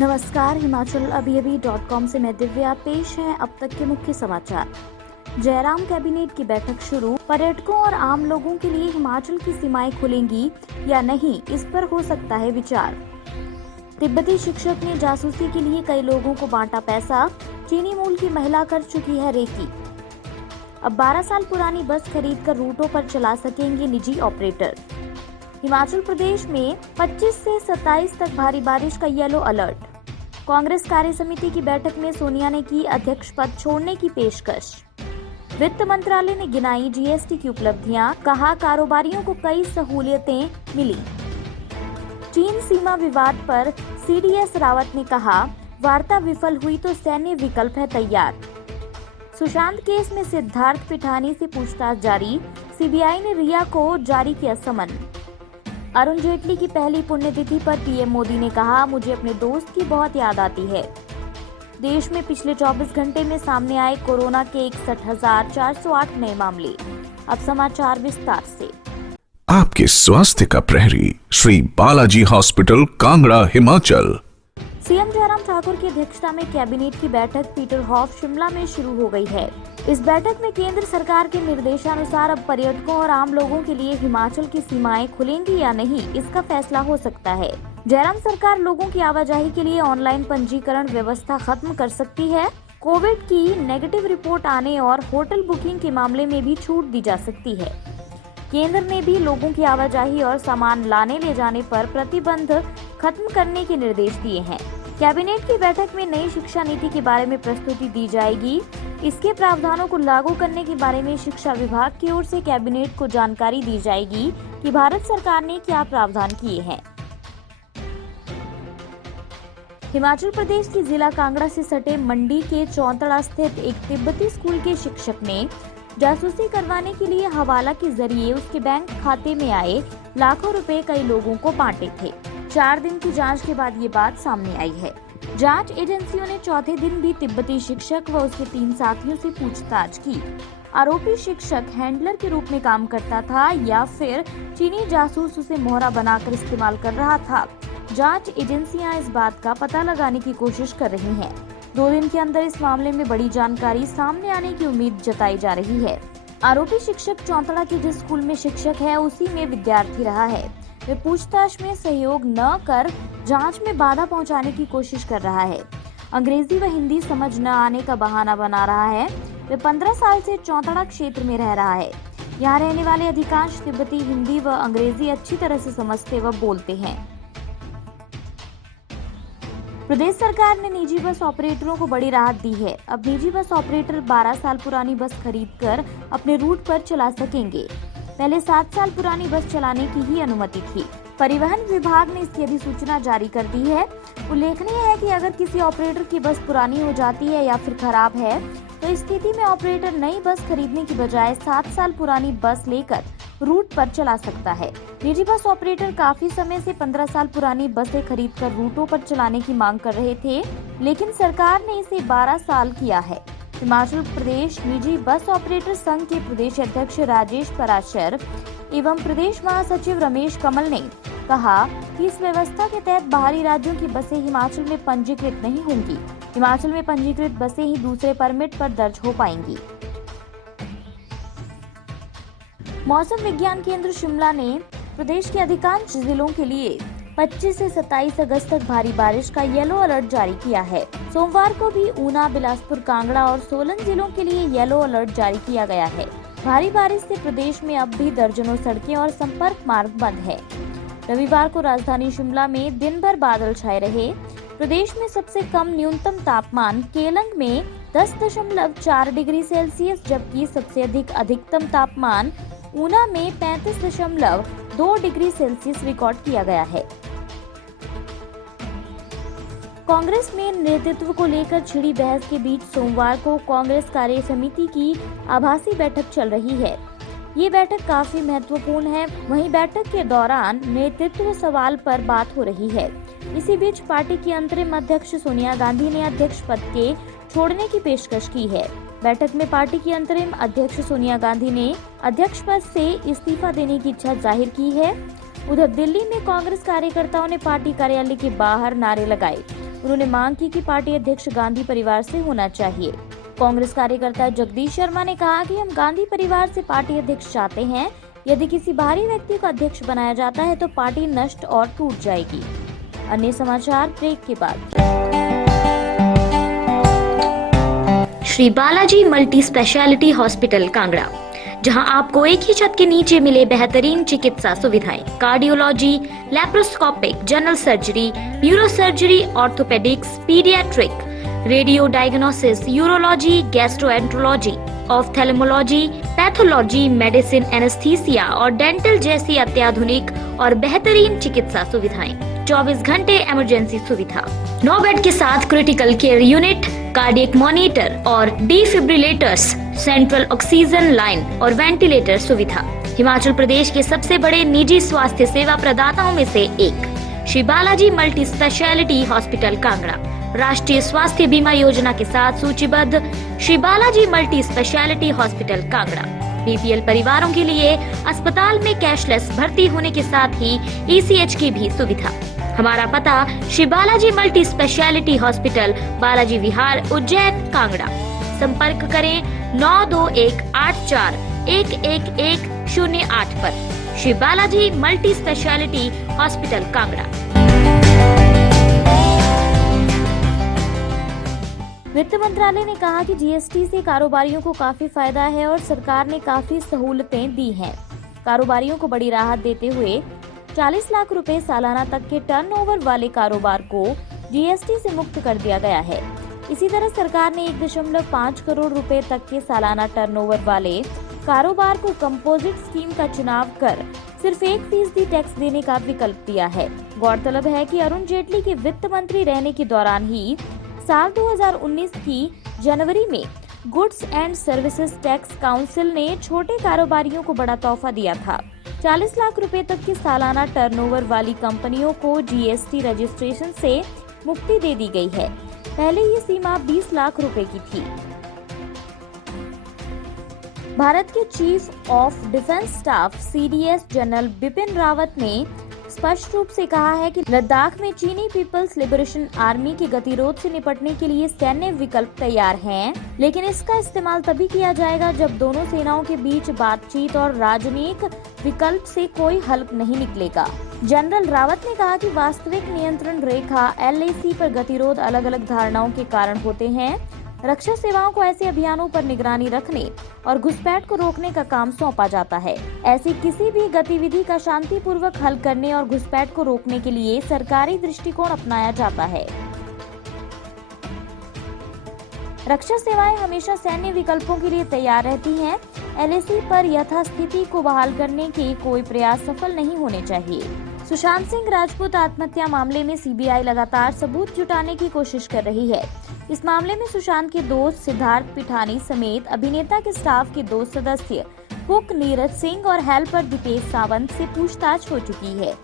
नमस्कार, himachalalabhi.com से मैं दिव्या। पेश है अब तक के मुख्य समाचार। जयराम कैबिनेट की बैठक शुरू। पर्यटकों और आम लोगों के लिए हिमाचल की सीमाएं खुलेंगी या नहीं, इस पर हो सकता है विचार। तिब्बती शिक्षक ने जासूसी के लिए कई लोगों को बांटा पैसा। चीनी मूल की महिला कर चुकी है रेकी। अब 12 साल पुरानी बस खरीदकर रूटों पर चला सकेंगे निजी ऑपरेटर। हिमाचल प्रदेश में 25 से 27 तक भारी बारिश का येलो अलर्ट। कांग्रेस कार्य समिति की बैठक में सोनिया ने की अध्यक्ष पद छोड़ने की पेशकश। वित्त मंत्रालय ने गिनाई जीएसटी की उपलब्धियां, कहा कारोबारियों को कई सहूलियतें मिली। चीन सीमा विवाद पर सीडीएस रावत ने कहा, वार्ता विफल हुई तो सैन्य विकल्प है तैयार। सुशांत केस में सिद्धार्थ पिठानी से पूछताछ जारी। सीबीआई ने रिया को जारी किया समन। अरुण जेटली की पहली पुण्यतिथि पर पीएम मोदी ने कहा, मुझे अपने दोस्त की बहुत याद आती है। देश में पिछले 24 घंटे में सामने आए कोरोना के 61,408 नए मामले। अब समाचार विस्तार से। आपके स्वास्थ्य का प्रहरी श्री बालाजी हॉस्पिटल कांगड़ा हिमाचल। सीएम जयराम ठाकुर की अध्यक्षता में कैबिनेट की बैठक पीटर हॉफ शिमला में शुरू हो गई है। इस बैठक में केंद्र सरकार के निर्देशानुसार अब पर्यटकों और आम लोगों के लिए हिमाचल की सीमाएं खुलेंगी या नहीं, इसका फैसला हो सकता है। जयराम सरकार लोगों की आवाजाही के लिए ऑनलाइन पंजीकरण व्यवस्था खत्म कर सकती है। कोविड की नेगेटिव रिपोर्ट आने और होटल बुकिंग के मामले में भी छूट दी जा सकती है। केंद्र ने भी लोगों की आवाजाही और सामान लाने ले जाने पर प्रतिबंध खत्म करने के निर्देश दिए हैं। कैबिनेट की बैठक में नई शिक्षा नीति के बारे में प्रस्तुति दी जाएगी। इसके प्रावधानों को लागू करने के बारे में शिक्षा विभाग की ओर से कैबिनेट को जानकारी दी जाएगी कि भारत सरकार ने क्या प्रावधान किए हैं। हिमाचल प्रदेश की जिला कांगड़ा से सटे मंडी के चौंतड़ा स्थित एक तिब्बती स्कूल के शिक्षक ने जासूसी करवाने के लिए हवाला के जरिए उसके बैंक खाते में आए लाखों रुपए कई लोगों को बांटे थे। 4 दिन की जांच के बाद ये बात सामने आई है। जांच एजेंसियों ने चौथे दिन भी तिब्बती शिक्षक व उसके 3 साथियों से पूछताछ की। आरोपी शिक्षक हैंडलर के रूप में काम करता था या फिर चीनी जासूस उसे मोहरा बनाकर इस्तेमाल कर रहा था। जांच एजेंसियां इस बात का पता लगाने की कोशिश कर रही हैं। 2 दिन के अंदर इस मामले में बड़ी जानकारी सामने आने की उम्मीद जताई जा रही है। आरोपी शिक्षक चौंतड़ा के जिस स्कूल में शिक्षक है उसी में विद्यार्थी रहा है। वे पूछताछ में सहयोग न कर जांच में बाधा पहुंचाने की कोशिश कर रहा है। अंग्रेजी व हिंदी समझ न आने का बहाना बना रहा है। वे 15 साल से चौंतड़ा क्षेत्र में रह रहा है। यहाँ रहने वाले अधिकांश तिब्बती हिंदी व अंग्रेजी अच्छी तरह से समझते व बोलते हैं। प्रदेश सरकार ने निजी बस ऑपरेटरों को बड़ी राहत दी है। अब निजी बस ऑपरेटर 12 साल पुरानी बस खरीदकर अपने रूट पर चला सकेंगे। पहले 7 साल पुरानी बस चलाने की ही अनुमति थी। परिवहन विभाग ने इसकी अधिसूचना जारी कर दी है। उल्लेखनीय है कि अगर किसी ऑपरेटर की बस पुरानी हो जाती है या फिर खराब है तो इस स्थिति में ऑपरेटर नई बस खरीदने की बजाय 7 साल पुरानी बस लेकर रूट पर चला सकता है। निजी बस ऑपरेटर काफी समय से 15 साल पुरानी बसें खरीदकर रूटों पर चलाने की मांग कर रहे थे, लेकिन सरकार ने इसे 12 साल किया है। हिमाचल प्रदेश निजी बस ऑपरेटर संघ के प्रदेश अध्यक्ष राजेश पराशर एवं प्रदेश महासचिव रमेश कमल ने कहा कि इस व्यवस्था के तहत बाहरी राज्यों की बसें हिमाचल में पंजीकृत नहीं होंगी। हिमाचल में पंजीकृत बसें ही दूसरे परमिट पर दर्ज हो पाएंगी। मौसम विज्ञान केंद्र शिमला ने प्रदेश के अधिकांश जिलों के लिए 25 से 27 अगस्त तक भारी बारिश का येलो अलर्ट जारी किया है। सोमवार को भी ऊना, बिलासपुर, कांगड़ा और सोलन जिलों के लिए येलो अलर्ट जारी किया गया है। भारी बारिश से प्रदेश में अब भी दर्जनों सड़कें और संपर्क मार्ग बंद है। रविवार को राजधानी शिमला में दिन भर बादल छाए रहे। प्रदेश में सबसे कम न्यूनतम तापमान केलंग में 10.4 डिग्री सेल्सियस, जबकि सबसे अधिक अधिकतम तापमान ऊना में 35.2 डिग्री सेल्सियस रिकॉर्ड किया गया है। कांग्रेस में नेतृत्व को लेकर छिड़ी बहस के बीच सोमवार को कांग्रेस कार्य समिति की आभासी बैठक चल रही है। ये बैठक काफी महत्वपूर्ण है। वहीं बैठक के दौरान नेतृत्व सवाल पर बात हो रही है। इसी बीच पार्टी की अंतरिम अध्यक्ष सोनिया गांधी ने अध्यक्ष पद के छोड़ने की पेशकश की है। बैठक में पार्टी की अंतरिम अध्यक्ष सोनिया गांधी ने अध्यक्ष पद से इस्तीफा देने की इच्छा जाहिर की है। उधर दिल्ली में कांग्रेस कार्यकर्ताओं ने पार्टी कार्यालय के बाहर नारे लगाए। उन्होंने मांग की कि पार्टी अध्यक्ष गांधी परिवार से होना चाहिए। कांग्रेस कार्यकर्ता जगदीश शर्मा ने कहा कि हम गांधी परिवार से पार्टी अध्यक्ष चाहते हैं। यदि किसी बाहरी व्यक्ति को अध्यक्ष बनाया जाता है तो पार्टी नष्ट और टूट जाएगी। अन्य समाचार ब्रेक के बाद। Shri Balaji multi speciality hospital Kangra, जहां आपको एक ही छत के नीचे मिले बेहतरीन चिकित्सा सुविधाएं, cardiology, laparoscopic, general surgery, neuro surgery, orthopaedics, paediatric, radio diagnosis, urology, gastroenterology, ophthalmology, pathology, medicine, anaesthesia और डेंटल जैसी अत्याधुनिक और बेहतरीन चिकित्सा सुविधाएं, 24 घंटे इमरजेंसी सुविधा, 9 बेड के साथ critical care unit, cardiac monitor और डिफिब्रिलेटर्स, सेंट्रल ऑक्सीजन लाइन और वेंटिलेटर सुविधा। हिमाचल प्रदेश के सबसे बड़े निजी स्वास्थ्य सेवा प्रदाताओं में से एक Shri Balaji multi speciality hospital Kangra राष्ट्रीय स्वास्थ्य बीमा योजना के साथ सूचीबद्ध Shri Balaji multi speciality hospital Kangra BPL परिवारों के लिए अस्पताल में कैशलेस भर्ती होने के साथ ही ईसीएच की भी सुविधा। हमारा पता Shri Balaji multi speciality hospital, Balaji Vihar, Ujjain, Kangra. संपर्क करें 9218411108 पर। Shri Balaji multi speciality hospital Kangra. वित्त मंत्रालय ने कहा कि जीएसटी से कारोबारियों को काफी फायदा है और सरकार ने काफी सहूलतें दी हैं। कारोबारियों को बड़ी राहत देते हुए 40 लाख रुपए सालाना तक के टर्नओवर वाले कारोबार को जीएसटी से मुक्त कर दिया गया है। इसी तरह सरकार ने 1.5 करोड़ रुपए तक के सालाना टर्नओवर वाले कारोबार को कंपोजिट स्कीम का चुनाव कर सिर्फ 1% टैक्स देने का विकल्प दिया है। गौरतलब है कि अरुण जेटली के वित्त मंत्री रहने के दौरान ही साल 2019 की जनवरी में goods and services tax council ने छोटे कारोबारियों को बड़ा तोहफा दिया था। 40 लाख रुपए तक की सालाना टर्नओवर वाली कंपनियों को जीएसटी रजिस्ट्रेशन से मुक्ति दे दी गई है। पहले ये सीमा 20 लाख रुपए की थी। भारत के chief of defence staff CDS general Bipin Rawat ने स्पष्ट रूप से कहा है कि लद्दाख में चीनी पीपल्स लिबरेशन आर्मी के गतिरोध से निपटने के लिए सैन्य विकल्प तैयार हैं, लेकिन इसका इस्तेमाल तभी किया जाएगा जब दोनों सेनाओं के बीच बातचीत और राजनयिक विकल्प से कोई हल नहीं निकलेगा। जनरल रावत ने कहा कि वास्तविक नियंत्रण रेखा एलएसी पर गतिरोध अलग अलग धारणाओं के कारण होते हैं। रक्षा सेवाओं को ऐसे अभियानों पर निगरानी रखने और घुसपैठ को रोकने का काम सौंपा जाता है। ऐसी किसी भी गतिविधि का शांतिपूर्वक हल करने और घुसपैठ को रोकने के लिए सरकारी दृष्टिकोण अपनाया जाता है। रक्षा सेवाएं हमेशा सैन्य विकल्पों के लिए तैयार रहती हैं। एलएसी पर यथास्थिति को बहाल करने के कोई प्रयास सफल नहीं होने चाहिए। सुशांत सिंह राजपूत आत्महत्या मामले में सीबीआई लगातार सबूत जुटाने की कोशिश कर रही है। इस मामले में सुशांत के दोस्त सिद्धार्थ पिठानी समेत अभिनेता के स्टाफ के 2 सदस्य कुक नीरज सिंह और हेल्पर दीपेश सावंत से पूछताछ हो चुकी है।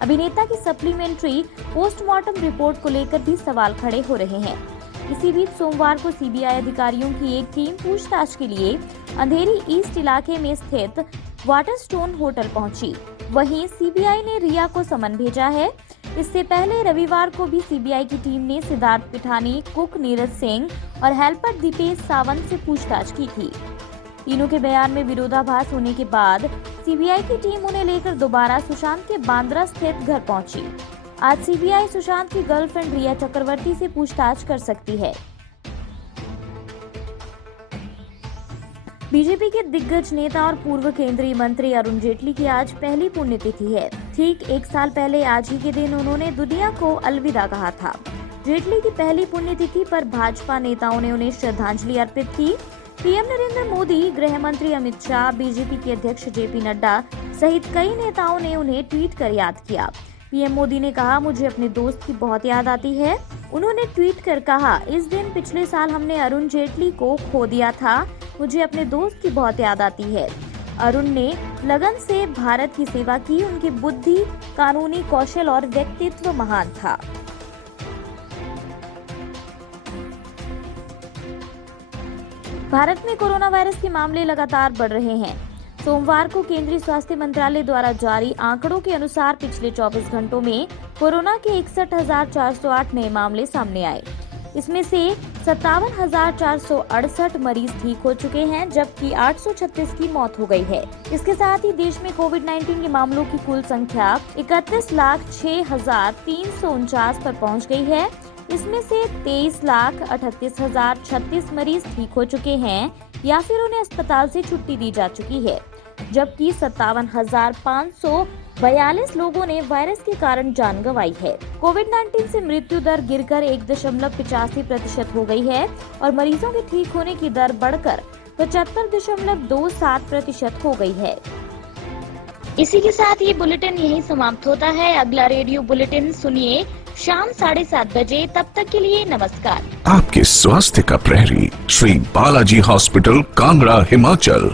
अभिनेता की सप्लीमेंट्री पोस्टमार्टम रिपोर्ट को लेकर भी सवाल खड़े हो रहे हैं। इसी बीच सोमवार को सीबीआई अधिकारियों की एक टीम पूछताछ के लिए अंधेरी ईस्ट इलाके में स्थित वाटरस्टोन होटल पहुंची। वहीं सीबीआई ने रिया को समन भेजा है। इससे पहले रविवार को भी सीबीआई की टीम ने सिद्धार्थ पिठानी, कुक नीरज सिंह और हेल्पर दीपेश सावंत से पूछताछ की थी। तीनों के बयान में विरोधाभास होने के बाद सीबीआई की टीम उन्हें लेकर दोबारा सुशांत के बांद्रा स्थित घर पहुंची। आज सीबीआई सुशांत की गर्लफ्रेंड रिया चक्रवर्ती से पूछताछ कर सकती है। बीजेपी के दिग्गज नेता और पूर्व केंद्रीय मंत्री अरुण जेटली की आज पहली पुण्यतिथि है। ठीक 1 साल पहले आज ही के दिन उन्होंने दुनिया को अलविदा कहा था। जेटली की पहली पुण्यतिथि पर भाजपा नेताओं ने उन्हें श्रद्धांजलि अर्पित की। पीएम नरेंद्र मोदी, गृह मंत्री अमित शाह, बीजेपी के अध्यक्ष जेपी नड्डा सहित कई नेताओं ने उन्हें ट्वीट कर याद किया। पीएम मोदी ने कहा, मुझे अपने दोस्त की बहुत याद आती है। उन्होंने ट्वीट कर कहा, इस दिन पिछले साल हमने अरुण जेटली को खो दिया था। मुझे अपने दोस्त की बहुत याद आती है। अरुण ने लगन से भारत की सेवा की। उनकी बुद्धि, कानूनी कौशल और व्यक्तित्व महान था। भारत में कोरोना वायरस के मामले लगातार बढ़ रहे हैं। सोमवार को केंद्रीय स्वास्थ्य मंत्रालय द्वारा जारी आंकड़ों के अनुसार पिछले 24 घंटों में कोरोना के 61,408 नए मामले सामने आए। इसमें से 57,468 मरीज ठीक हो चुके हैं, जबकि 836 की मौत हो गई है। इसके साथ ही देश में कोविड-19 के मामलों की कुल संख्या 31,06,349 पर पहुंच गई है। इसमें से 23,38,036 मरीज ठीक हो चुके हैं या फिर उन्हें अस्पताल से छुट्टी दी जा चुकी है, जबकि 57,542 लोगों ने वायरस के कारण जान गंवाई है। कोविड-19 से मृत्यु दर गिरकर 1.85% हो गई है और मरीजों के ठीक होने की दर बढ़कर 75.27% हो गई है। इसी के साथ ये बुलेटिन यहीं समाप्त होता है। अगला रेडियो बुलेटिन सुनिए शाम 7:30 बजे। तब तक के लिए नमस्कार। आपके स्वास्थ्य का प्रहरी श्री बालाजी हॉस्पिटल, कांगड़ा, हिमाचल।